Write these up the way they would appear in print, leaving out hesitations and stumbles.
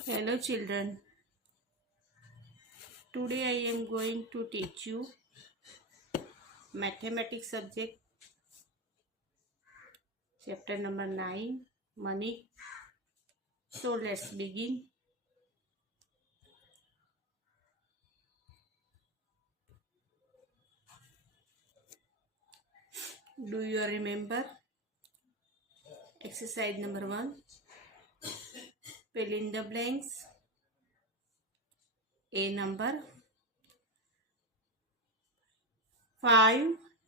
Hello children, today I am going to teach you mathematics subject chapter number 9 money. So let's begin. Do you remember exercise number 1? Fill in the blanks. A number 5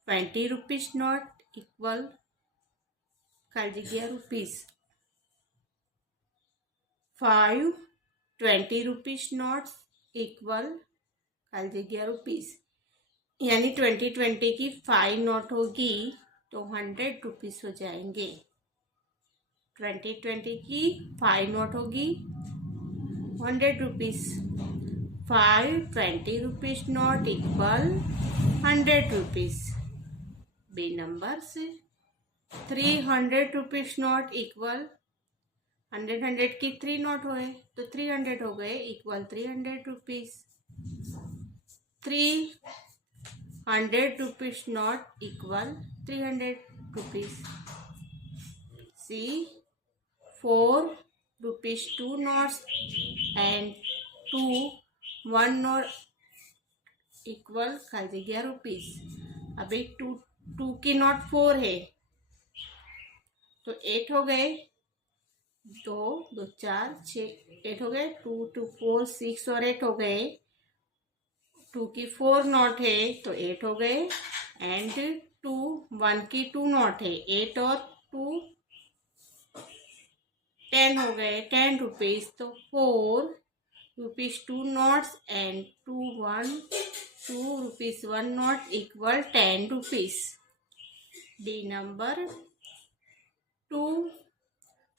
20 rupees not equal खाली जगह rupees. 5 20 rupees not equal खाली जगह rupees. यानी 2020 की 5 note होगी तो 100 rupees हो जाएंगे. 2020 की 5 नोट होगी 100 rupees. 5 20 rupees note equal 100 rupees. B number से 300 रुपीज नोट इक्वल 100 की 3 नोट हुए तो 300 हो गए equal 300 rupees. 300 rupees not equal 300 rupees. See, 4 rupees 2 notes and 2 1 note equal खाली जगह रुपीज. अभी 2 की नोट 4 है तो 8 हो गए. 2 2 4 6 8 हो गए. 2 2 4 6 और 8 हो गए. 2 की 4 नोट है तो 8 हो गए. एंड 2 1 की 2 नोट है 8 और 2 10 हो गए 10 रुपीज. तो 4 rupees 2 notes and 2 rupees 1 note equal 10 rupees. D number 2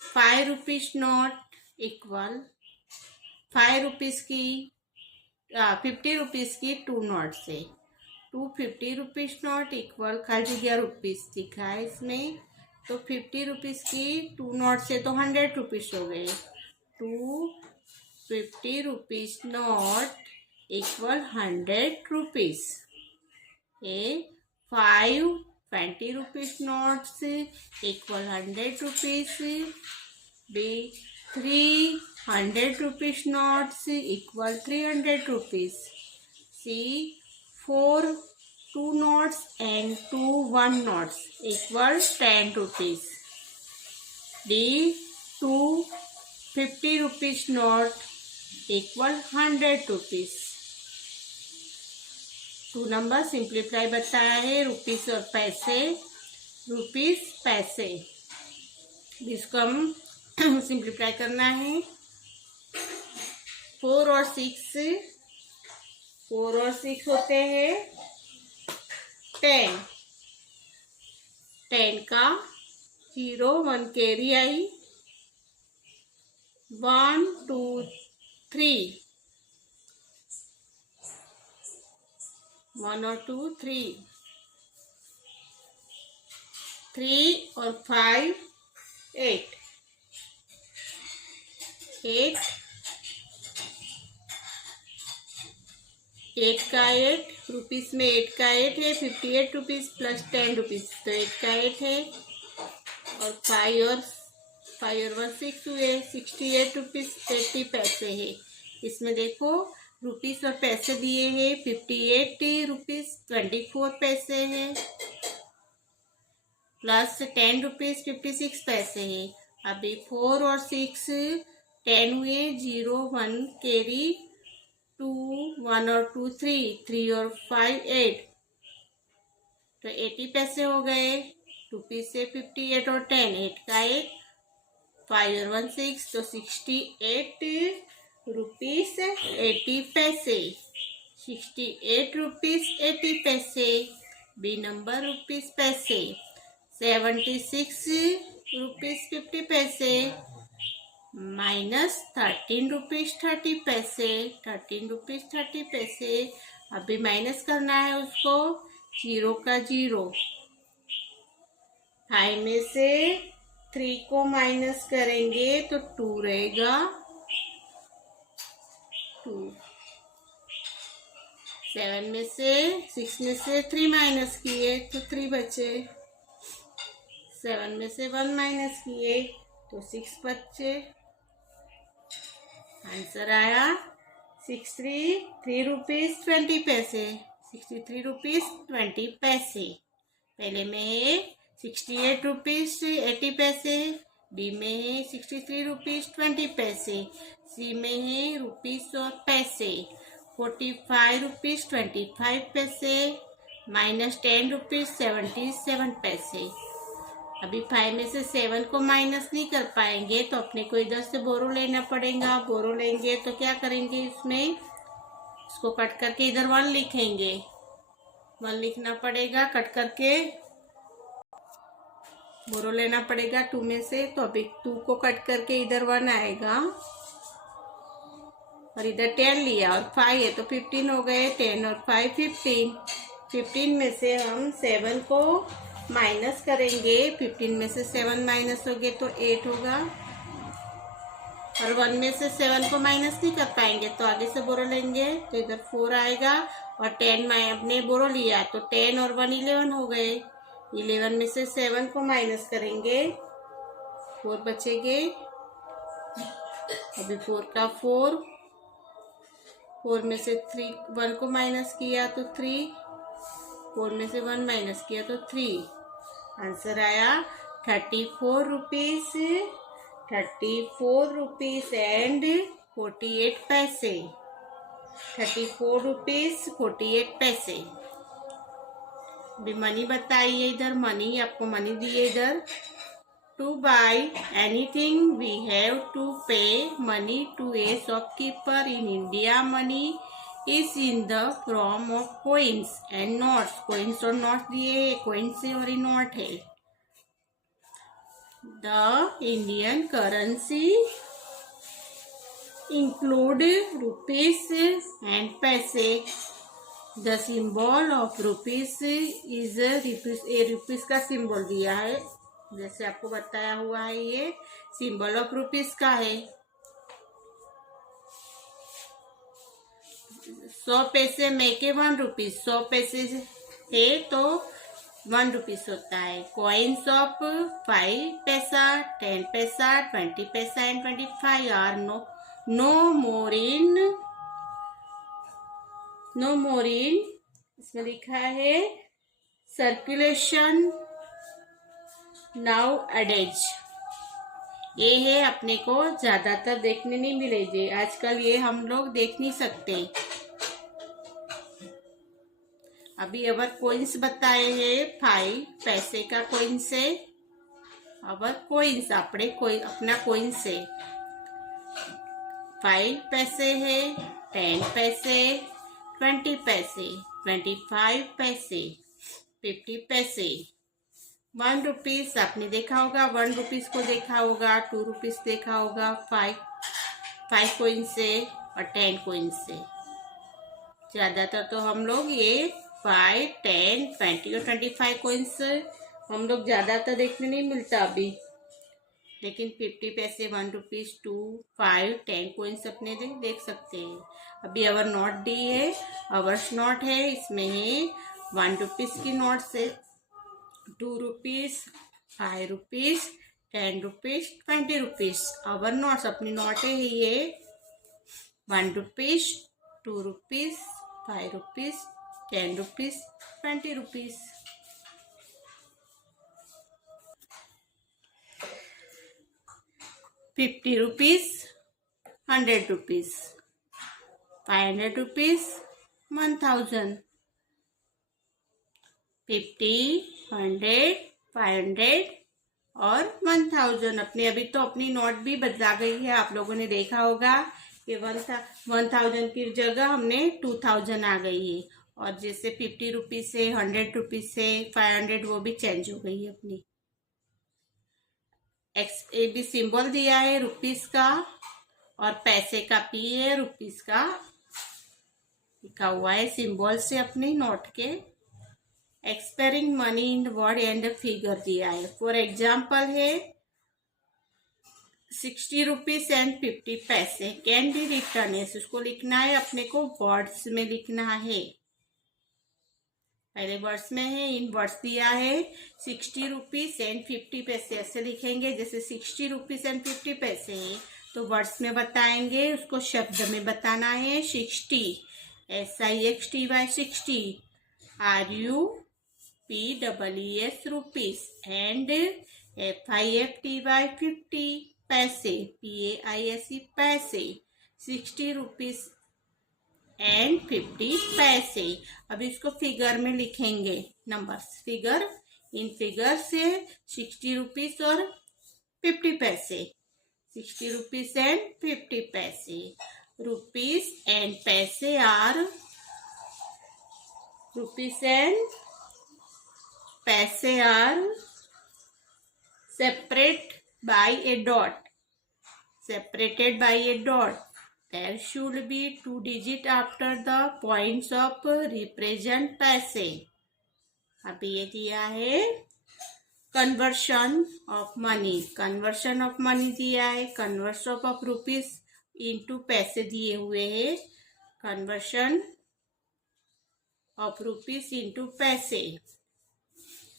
5 rupees note equal 5 rupees की 50 रुपीज की 2 नोट से 250 रुपीज नोट इक्वल खाली जगह रुपीज दिखा है इसमें. तो 50 रुपीज की 2 नोट से तो 100 रुपीज हो गए. 250 rupees note equal 100 rupees. A 5 20 rupees notes equal 100 rupees. B 300 rupees notes equal 300 rupees. C 4 2 notes and 2 1 notes equal 10 rupees. D 2 50 rupees note equal 100 rupees. 2 number simplify बताया है रुपीस और पैसे. Rupees पैसे जिसको हम सिंप्लीफाई करना है. 4 और 6 होते हैं 10. 10 का 0 1 कैरी आई. 1 2 3 1 और 2 3 3 और 5 8 8 का 8 रुपीस में 8 का 8 है 58 रुपीज प्लस 10 रुपीज तो 8 का 8 है. और 5 और 1 6 हुए 68 रुपीज 80 पैसे है. इसमें देखो रुपीस और पैसे दिए हैं 58 रुपीज 24 पैसे है प्लस 10 रुपीज 56 पैसे है. अभी 4 और 6 10 हुए 0 1 कैरी 2 1 और 2 3 और 5 8 तो 80 पैसे हो गए. रुपीज से 58 और 10 8 का 8 5 और 1 6 तो 68 रुपीज 80 पैसे. 68 रुपीज 80 पैसे. बी नंबर रुपीज पैसे. 76 रुपीज 50 पैसे माइनस 13 रुपीज 30 पैसे. 13 रुपीज 30 पैसे. अभी माइनस करना है उसको 0 का 0. 5 में से 3 को माइनस करेंगे तो 2 रहेगा. 2। 7 में से 6 में से 3 माइनस किए तो 3 बचे। 7 में से 1 माइनस किए तो 6 बचे। आंसर आया 63 रुपीज 20 पैसे। 63 रुपीज 20 पैसे। पहले में है 68 रुपीज 80 पैसे, बी में है 63 रुपीज 20 पैसे, सी में है रुपीज और पैसे। 45 रुपीज 25 पैसे माइनस 10 रुपीज 77 पैसे। अभी 5 में से 7 को माइनस नहीं कर पाएंगे तो अपने को इधर से बोरो लेना पड़ेगा। बोरो लेंगे तो क्या करेंगे, इसमें इसको कट करके इधर 1 लिखेंगे। 1 लिखना पड़ेगा, कट करके बोरो लेना पड़ेगा 2 में से। तो अभी 2 को कट करके इधर 1 आएगा और इधर 10 लिया और 5 है तो 15 हो गए। 10 और 5 15। 15 में से हम 7 को माइनस करेंगे। 15 में से 7 माइनस हो गए तो 8 होगा और 1 में से 7 को माइनस नहीं कर पाएंगे तो आगे से बोरो लेंगे तो इधर 4 आएगा और 10 में अपने बोरो लिया तो 10 और 1 11 हो गए। 11 में से 7 को माइनस करेंगे 4 बचेंगे। अभी 4 का 4, 4 में से 1 को माइनस किया तो 3, 4 में से 1 माइनस किया तो 3। आंसर आया 34 रुपीज एंड 48 पैसे। 34 रुपीज 48 पैसे। अभी मनी बताइए, इधर मनी आपको मनी दिए इधर। To buy anything we have to pay money to a shopkeeper in India. Money is in the form of coins and notes. Coins और नोट्स दिए, कोइंस से और नोट है। The Indian currency include rupees and paise. The symbol of rupees is rupees का symbol दिया है, जैसे आपको बताया हुआ है। ये सिंबल ऑफ रुपीस का है। 100 पैसे में के 1 रुपीज। 100 पैसे है तो 1 रुपीज होता है। कॉइन्स ऑफ 5 पैसा 10 पैसा 20 पैसा एंड 25 आर नो मोर इन इसमें लिखा है सर्कुलेशन नाउ अडेज। ये है अपने को ज्यादातर देखने नहीं मिलेगी आजकल, ये हम लोग देख नहीं सकते। अभी अवर कोइंस बताए हैं 5 पैसे का कोइंस है। अवर कोइंस अपना कोइंस है। 5 पैसे है, 10 पैसे, 20 पैसे, 25 पैसे, 50 पैसे। 1 रुपीज आपने देखा होगा, 1 रुपीज को देखा होगा, 2 रुपीज देखा होगा, 5 कोइन से और 10 कोइन से। ज्यादातर तो हम लोग ये 5, 10, 20 और 25 कोइंस हम लोग ज्यादातर देखने नहीं मिलता अभी। लेकिन 50 पैसे, 1 रुपीज, 2, 5, 10 कोइंस अपने देख सकते हैं। अभी अवर नोट दी है, अवर्स नोट है। इसमें है 1 रुपीज की नोट से 2 रुपीज, 5 रुपीज, 10 रुपीज, 20 रुपीज। अवर नोट्स अपनी नोट है ये 1 rupees, 2 rupees, 5 rupees, 10 rupees, 20 rupees. ₹50, 100 rupees, 500 rupees, 1000। 50, 100, 500 और 1000। अपने अभी तो अपनी नोट भी बदला गई है, आप लोगों ने देखा होगा कि 1000 की जगह हमने 2000 आ गई है। और जैसे 50 रुपीज से, 100 रुपीज से 500 वो भी चेंज हो गई है अपनी। ए भी सिंबल दिया है रुपीस का और पैसे का पी है रुपीस का लिखा हुआ है सिंबल से अपने नोट के। Expressing money in word and figure दिया है। फॉर एग्जाम्पल है ₹60.50 कैन बी रिटर्न। इसको लिखना है, अपने को वर्ड्स में लिखना है। पहले वर्ड्स में है, इन वर्ड्स दिया है ₹60.50 ऐसे लिखेंगे। जैसे ₹60.50 है तो वर्ड्स में बताएंगे, उसको शब्द में बताना है। 60 SIXTY 60 RUPEES rupees and FIFTY 50 पैसे PAISE पैसे। ₹60.50। अब इसको फिगर में लिखेंगे, नंबर्स फिगर। इन फिगर से ₹60 और 50 पैसे। ₹60.50। Rupees and paise are separate by a dot. Separated by a dot. There should be 2 digits after the points of represent पैसे। अभी ये दिया है conversion of money. Conversion of money दिया है, कन्वर्शन ऑफ रुपीस इनटू पैसे दिए हुए हैं। Conversion of rupees into paise.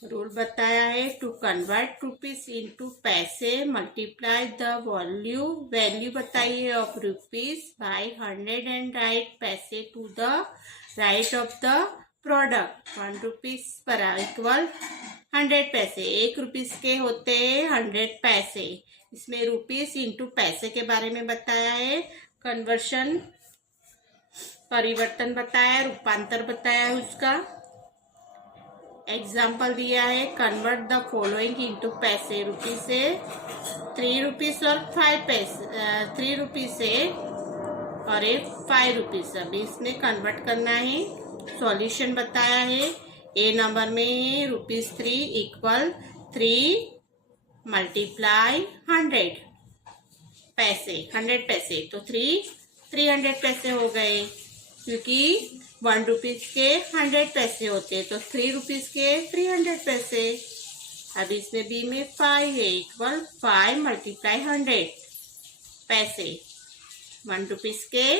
Rule बताया है, to convert rupees into paise multiply the value बताइए of rupees by 100 and right paise to the right of the product. 1 rupees पर इक्वल 100 पैसे। ₹1 के होते हैं 100 पैसे। इसमें रुपीस इनटू पैसे के बारे में बताया है। कन्वर्शन परिवर्तन बताया, रूपांतर बताया है उसका। एग्जाम्पल दिया है, कन्वर्ट द फॉलोइंग इनटू पैसे। रुपीस से ₹3 और 5 पैसे, ₹3 से और ₹5। अभी इसमें कन्वर्ट करना है। सॉल्यूशन बताया है, ए नंबर में ₹3 इक्वल 3 मल्टीप्लाई 100 पैसे। 100 पैसे तो 300 पैसे हो गए, क्योंकि ₹1 के 100 पैसे होते हैं, तो ₹3 के 300 पैसे। अब इसमें बी में 5 है, इक्वल 5 मल्टीप्लाई 100 पैसे। ₹1 के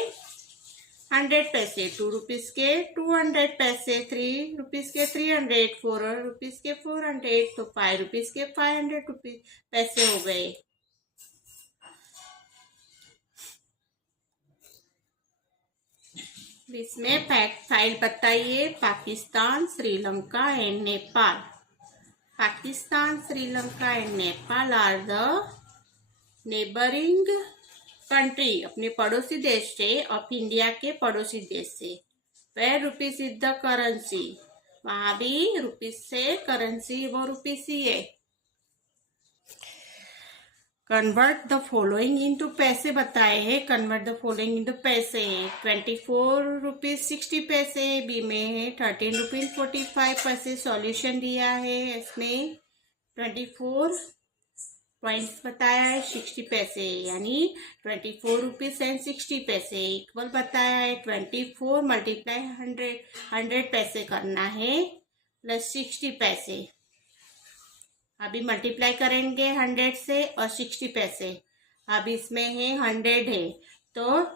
100 पैसे, ₹2 के 200 पैसे, ₹3 के 300, ₹4 के 400, तो ₹5 के 500 पैसे हो गए। इसमें फैक्ट फाइल बताइए, Pakistan, Sri Lanka and Nepal. Pakistan, Sri Lanka and Nepal are the neighbouring country, अपने पड़ोसी देश से, ऑफ इंडिया के पड़ोसी देश से। Where rupees is the currency, वहां भी रुपीस से करेंसी वो रुपीस ही है। कन्वर्ट द फॉलोइंग इनटू पैसे बताए हैं। कन्वर्ट द फॉलोइंग इनटू पैसे है, ₹24.60 बी में है ₹13.45। सॉल्यूशन दिया है, इसमें 24 पॉइंट्स बताया है, 60 पैसे, यानी ₹24.60 इक्वल बताया है 24 मल्टीप्लाई 100 पैसे करना है प्लस 60 पैसे। अभी मल्टीप्लाई करेंगे 100 से और 60 पैसे। अब इसमें है 100 है, तो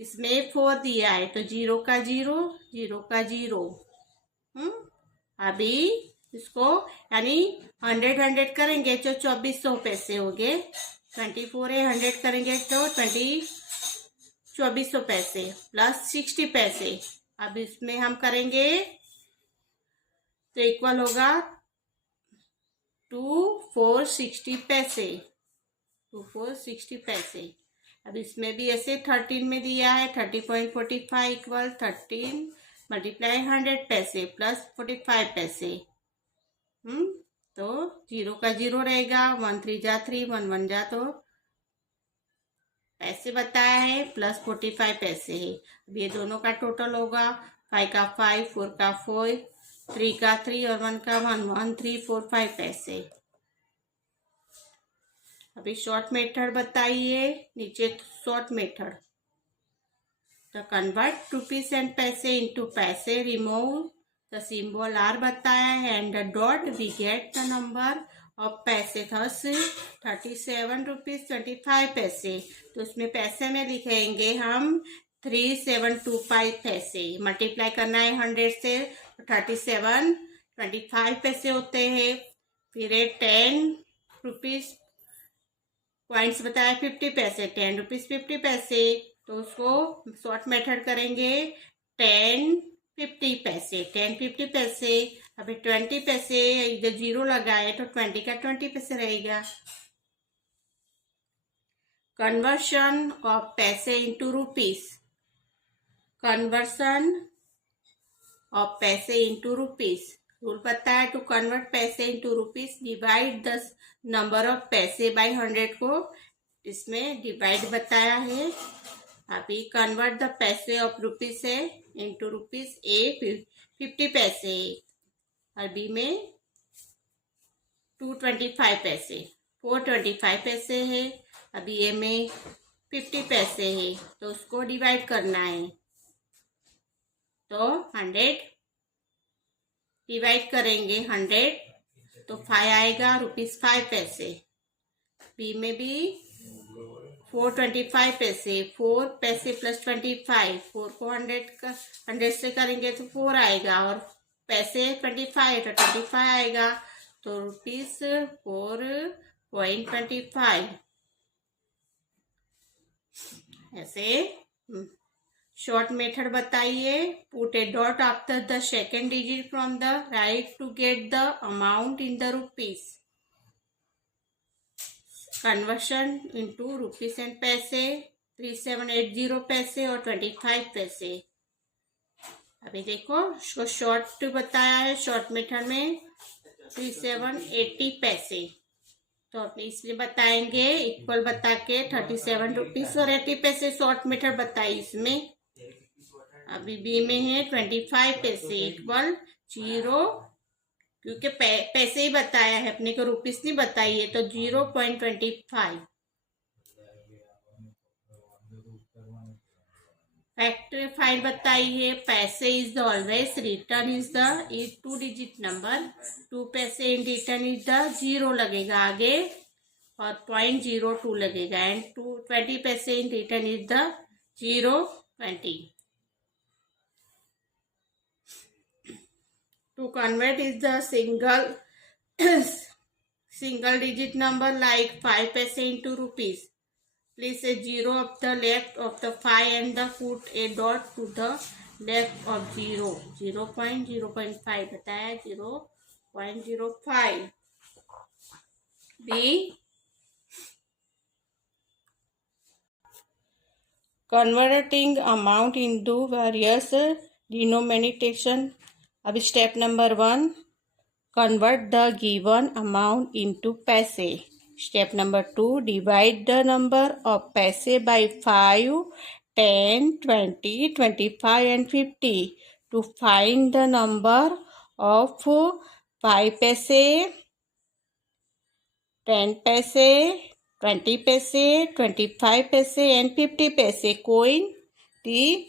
इसमें 4 दिया है, तो 0 का 0, 0 का 0। अभी इसको यानी 100 करेंगे तो 2400 पैसे हो गए। 24 है, 100 करेंगे तो 2400 पैसे प्लस 60 पैसे। अब इसमें हम करेंगे तो इक्वल होगा 2460 पैसे। 2460 पैसे। अब इसमें भी ऐसे 13 में दिया है 30.45 इक्वल 13 मल्टीप्लाई 100 पैसे प्लस 45 पैसे। तो 0 का 0 रहेगा, 1 3 जा 3, 1 1 जा, तो पैसे बताया है प्लस 45 पैसे है। अब ये दोनों का टोटल होगा 5 का 5, 4 का 4, 3 का 3 और 1 का 1, 1 3 4 5 पैसे। अभी शॉर्ट मेथड बताइए, नीचे शॉर्ट मेथड। तो convert rupees and paise into paise, remove the symbol R बताया है and the dot, we get the number of paise thus 37 rupees 25 paise. तो उसमें पैसे में लिखेंगे हम 3725 पैसे। मल्टीप्लाई करना है 100 से, 37 25 पैसे होते हैं। फिर 10 रुपीज पॉइंट्स बताया 50 पैसे, 10 रुपीज 50 पैसे। तो उसको शॉर्ट मेथड करेंगे 10 50 पैसे, 10 50 पैसे। अभी 20 पैसे, इधर जीरो लगाए तो 20 का 20 पैसे रहेगा। कन्वर्शन ऑफ पैसे इंटू रुपीज, कन्वर्शन ऑफ पैसे इंटू रुपीज। रूल पता है, टू कन्वर्ट पैसे into rupees divide the number of paise bye 100 को इसमें डिवाइड बताया है। अभी कन्वर्ट द पैसे ऑफ रुपीज है इंटू रुपीज। ए 50 पैसे और बी में 225 पैसे, 425 पैसे है। अभी ए में 50 पैसे है, तो उसको डिवाइड करना है। तो 100 डिवाइड करेंगे 100 तो 5 आएगा, ₹5 पैसे। बी में भी 425 पैसे, 4 पैसे प्लस 25, 4 को 100 से करेंगे तो 4 आएगा, और पैसे 25 तो 25 आएगा। तो ₹4.25 ऐसे। शॉर्ट मेथड बताइए। Put a dot after the second digit from the right to get the amount in the rupees. Conversion into rupees and paise 3780 पैसे और 25 पैसे। अभी देखो उसको शॉर्ट बताया है, शॉर्ट मेथड में 3780 पैसे। तो अपने इसमें बताएंगे इक्वल बता के 37 रुपीज और 80 पैसे शॉर्ट मेथड बताई इसमें। अभी बी में है 25 पैसे इक्वल 0, क्योंकि पैसे ही बताया है, अपने को रुपीस नहीं बताई है, तो 0.25। फैक्टर फाइल बताई है। पैसे is the always, return is the 2 digit number, 2 पैसे इन रिटर्न इज द 0 लगेगा आगे और 0.02 लगेगा, एंड 20 पैसे in return is the 0.20। To convert is the single digit number like 5 paise into rupees. Place a 0 of the left of the 5 and the put a dot to the left of 0. 0.05 बताया, 0.05. B. Converting amount into various denomination. अभी step number 1, convert the given amount into paise. Step number 2, divide the number of paise by 5, 10, 20, 25 and 50 to find the number of 5 paise, 10 पैसे, 20 पैसे, 25 पैसे and 50 पैसे coin दी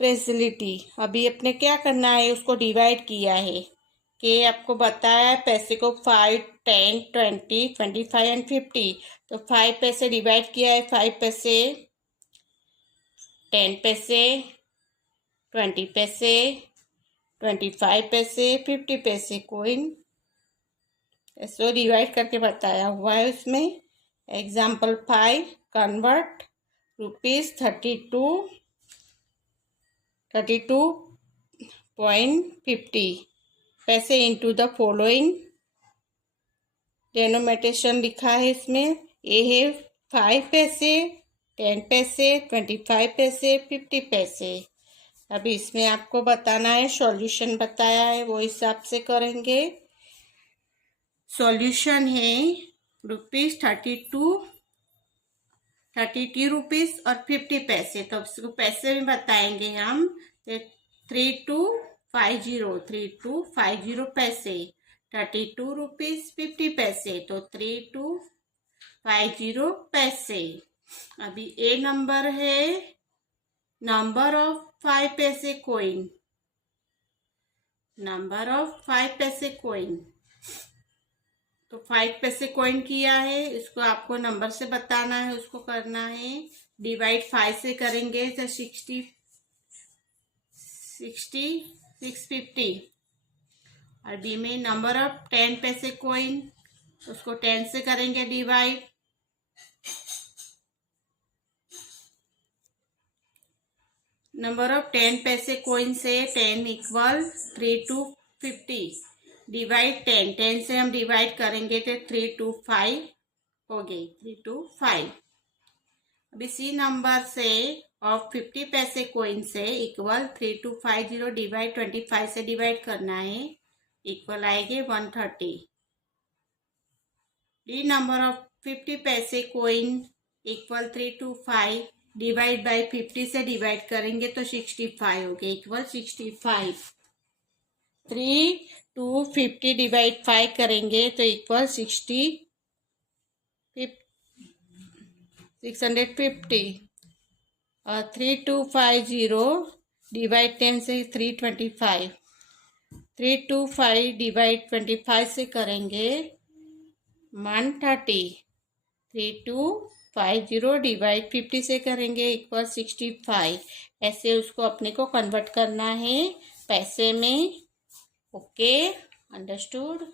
facility. अभी अपने क्या करना है, उसको डिवाइड किया है कि आपको बताया है पैसे को 5, 10, 20, 25 एंड 50। तो 5 पैसे डिवाइड किया है, 5 पैसे, 10 पैसे, 20 पैसे, 25 पैसे, 50 पैसे कोइन ऐसे डिवाइड करके बताया हुआ है उसमें। एग्जाम्पल 5, कन्वर्ट ₹32.50 पैसे इंटू द फॉलोइंग डेनोमिनेशन लिखा है इसमें। ए है 5 पैसे, 10 पैसे, 25 पैसे, 50 पैसे। अभी इसमें आपको बताना है, सॉल्यूशन बताया है वो हिसाब से करेंगे। सॉल्यूशन है ₹32 रुपीज और 50 पैसे। तो उसको पैसे में बताएंगे हम 3250 पैसे, 32 रुपीज 50 पैसे, तो 3250 पैसे। अभी ए नंबर है नंबर ऑफ 5 पैसे कोइन, नंबर ऑफ 5 पैसे कोइन। तो 5 पैसे कॉइन किया है, इसको आपको नंबर से बताना है, उसको करना है डिवाइड 5 से करेंगे तो 650। और बी में नंबर ऑफ 10 पैसे कॉइन, उसको 10 से करेंगे डिवाइड। नंबर ऑफ 10 पैसे कॉइन से 10 इक्वल 3 to 50 डिवाइड 10 से हम डिवाइड करेंगे तो 3 to 5 हो गई, 3 to 5। अब इसी नंबर से ऑफ 50 पैसे कॉइन से इक्वल 3250 डिवाइड 25 से डिवाइड करना है, इक्वल आएंगे 130। डी नंबर ऑफ 50 पैसे कॉइन इक्वल 325 डिवाइड बाई 50 से डिवाइड करेंगे तो 65 हो गया, इक्वल 65। 3 to 50 डिवाइड 5 करेंगे तो इक्वल 650 और 3250 डिवाइड 10 से 325। 325 डिवाइड 25 से करेंगे 130। 3250 डिवाइड 50 से करेंगे इक्वल 65। ऐसे उसको अपने को कन्वर्ट करना है पैसे में। Okay, understood.